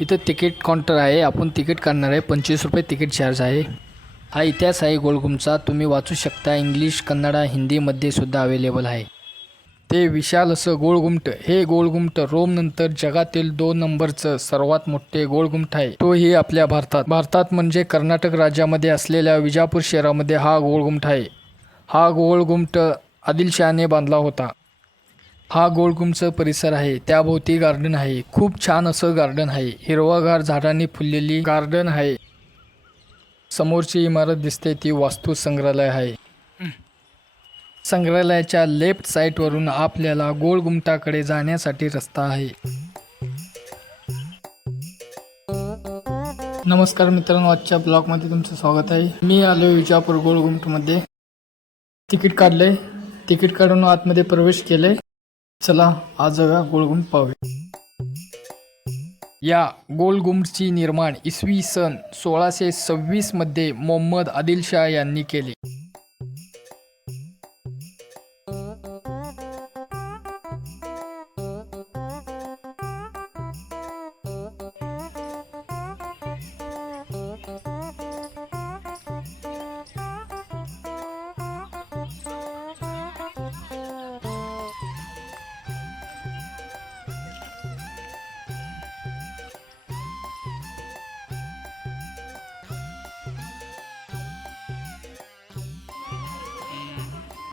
इथं ticket counter आहे. आपण तिकीट काढणार आहे. 25 रुपये तिकीट चार्ज आहे. हा इतिहास आहे गोलगुमचा. तुम्ही वाचू शकता. इंग्लिश, कन्नडा, हिंदीमध्ये सुद्धा अवेलेबल आहे. ते विशाल असं गोलगुमट, हे गोलगुमट रोम नंतर जगातील 2 नंबरचं सर्वात मोठे गोलगुमट आहे. तोही आपल्या भारतात म्हणजे कर्नाटक राज्यामध्ये असलेल्या विजापूर शहरामध्ये हा गोलगुमट आहे. हा गोलगुमट आदिलशहाने बांधला होता. हा गोलगुमटचा परिसर आहे. त्याभोवती गार्डन आहे. खूप छान असं गार्डन आहे. हिरवागार झाडांनी फुललेली गार्डन आहे. समोरची इमारत दिसते ती वास्तू संग्रहालय आहे. संग्रहालयाच्या लेफ्ट साईडवरून आपल्याला गोलगुमटाकडे जाण्यासाठी रस्ता आहे. नमस्कार मित्रांनो, आजच्या ब्लॉगमध्ये तुमचं स्वागत आहे. मी आलो विजापूर गोलगुमटमध्ये. तिकीट काढले. तिकीट काढून आतमध्ये प्रवेश केले. चला आज जाऊया गोलगुमट पाहूया. या गोलगुमटची निर्माण इसवी सन 1626 मध्ये मोहम्मद आदिलशाह यांनी केले.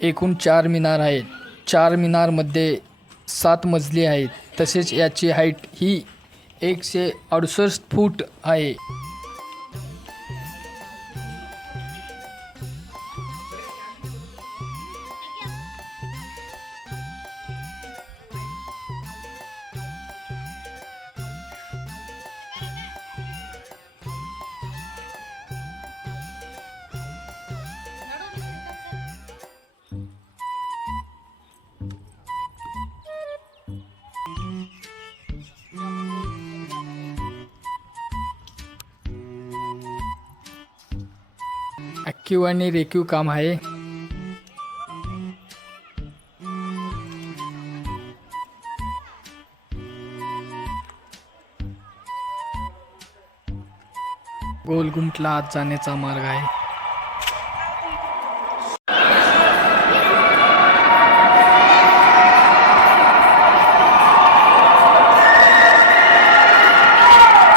एकूण 4 मिनार आहेत. 4 मिनारमध्ये 7 मजली आहेत. तसेच याची हाईट ही 168 फूट आहे. आखीव आणि रेखीव काम आहे. गोलगुमटला आत जाण्याचा मार्ग आहे.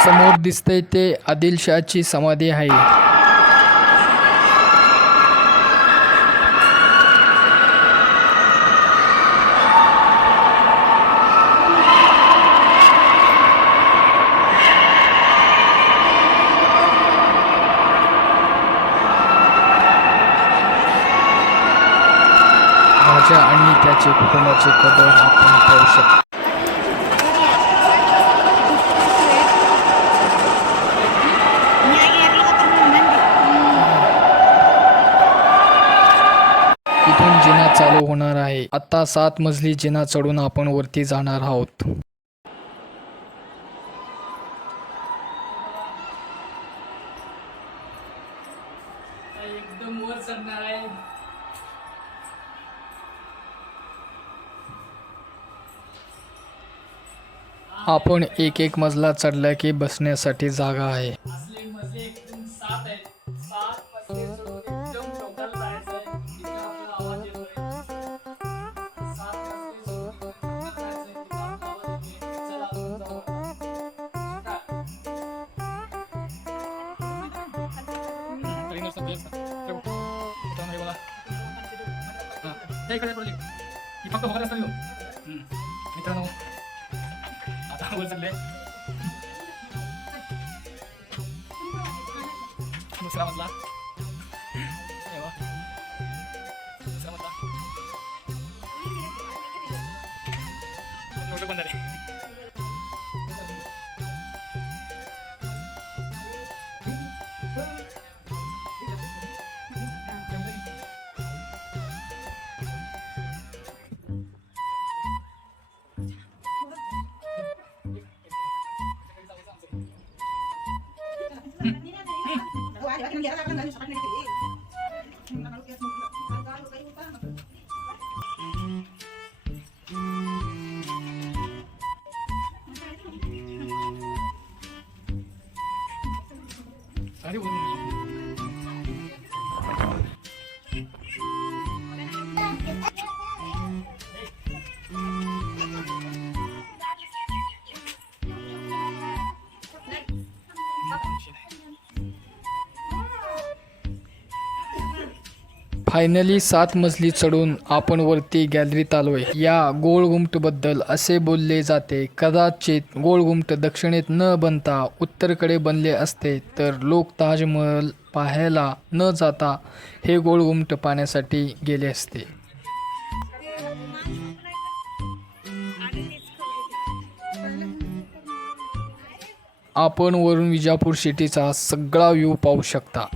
समोर दिसतंय ते आदिलशाहची समाधी आहे. राजा आणि त्याचे कुटुंबाचे कबर आपण पाहू शकतो. इथून जिना चालू होणार आहे. आता 7 मजली जिना चढून आपण वरती जाणार आहोत. एकदम वर चढणार आहे. आपण एक मजला चढला की बसण्यासाठी जागा आहे. मित्रांनो आता वर चालले. दुसरा मजला. दुसरा मजला बंद आहे. फायनली 7 मजली चढून आपण वरती गॅलरीत आलोय. या गोल बद्दल असे बोलले जाते, कदाचित गोल दक्षिणेत न बनता उत्तरेकडे बनले असते तर लोक ताजमहल पाहायला न जाता हे गोल पाहण्यासाठी गेले असते. आपण वरून विजापूर सिटीचा सगळा व्ह्यू पाहू शकता.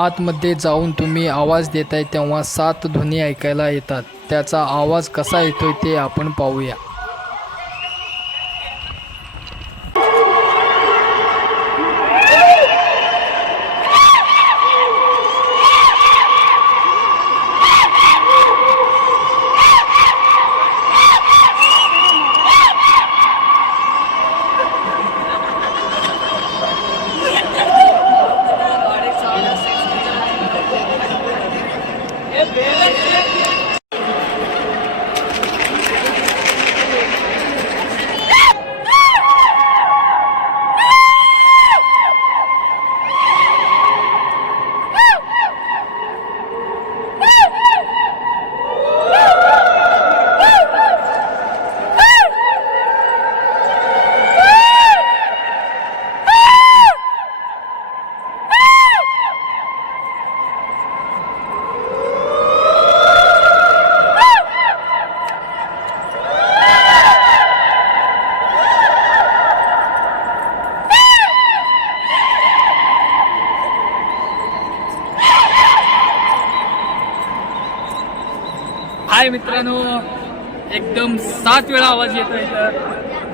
आतमध्ये जाऊन तुम्ही आवाज देताय तेव्हा 7 ध्वनी ऐकायला येतात. त्याचा आवाज कसा येतोय ते आपण पाहूया. हाय मित्रांनो, एकदम 7 वेळा आवाज येतोय. तर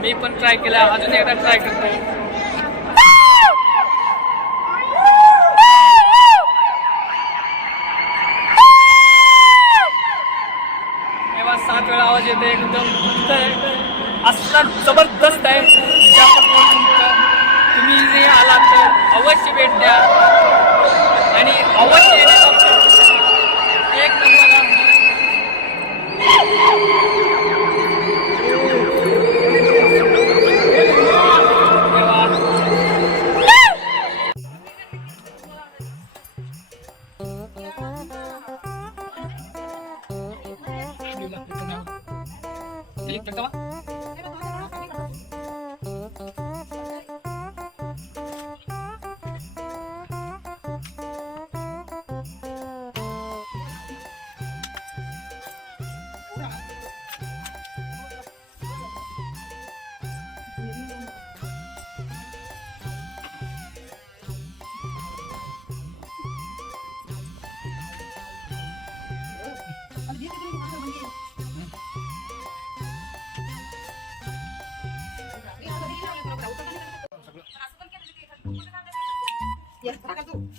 मी पण ट्राय केला, अजून एकदा ट्राय करतोय. तेव्हा 7 वेळा आवाज येतोय. एकदम असला जबरदस्त आहे. तुम्ही जे आलात तर अवश्य भेट द्या आणि अवश्य येण्याचा एक number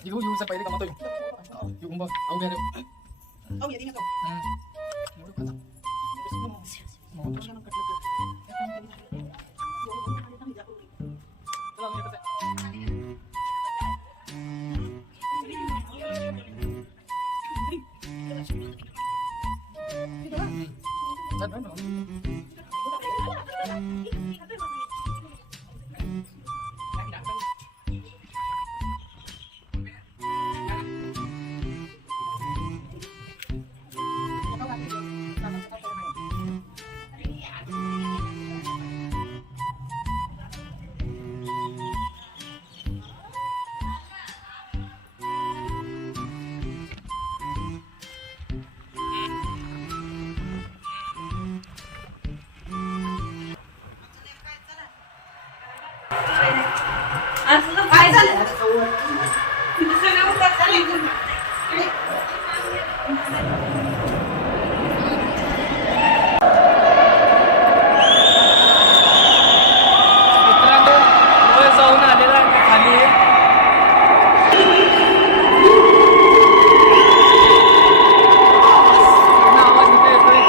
Ibu sa pwede ka matoy. Yung ba? Ako gano. Oh, ya dito. असलं काय झालं सगळे उठत झाले मित्रांनो वर जाऊन आलेला आहे खाली आवाज इथे येतोय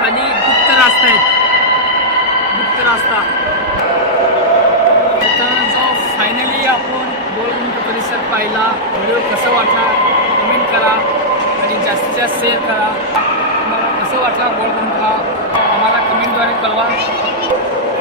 खाली गुप्त रस्ता आहेत गुप्त रस्ता त्याच्यानंतर फायनली आपण गोलगुंड परिसर पाहिला व्हिडिओ कसं वाटला कमेंट करा आणि जास्तीत जास्त शेअर करा तुम्हाला कसं वाटला गोलगुंड हा आम्हाला कमेंटद्वारे कळवा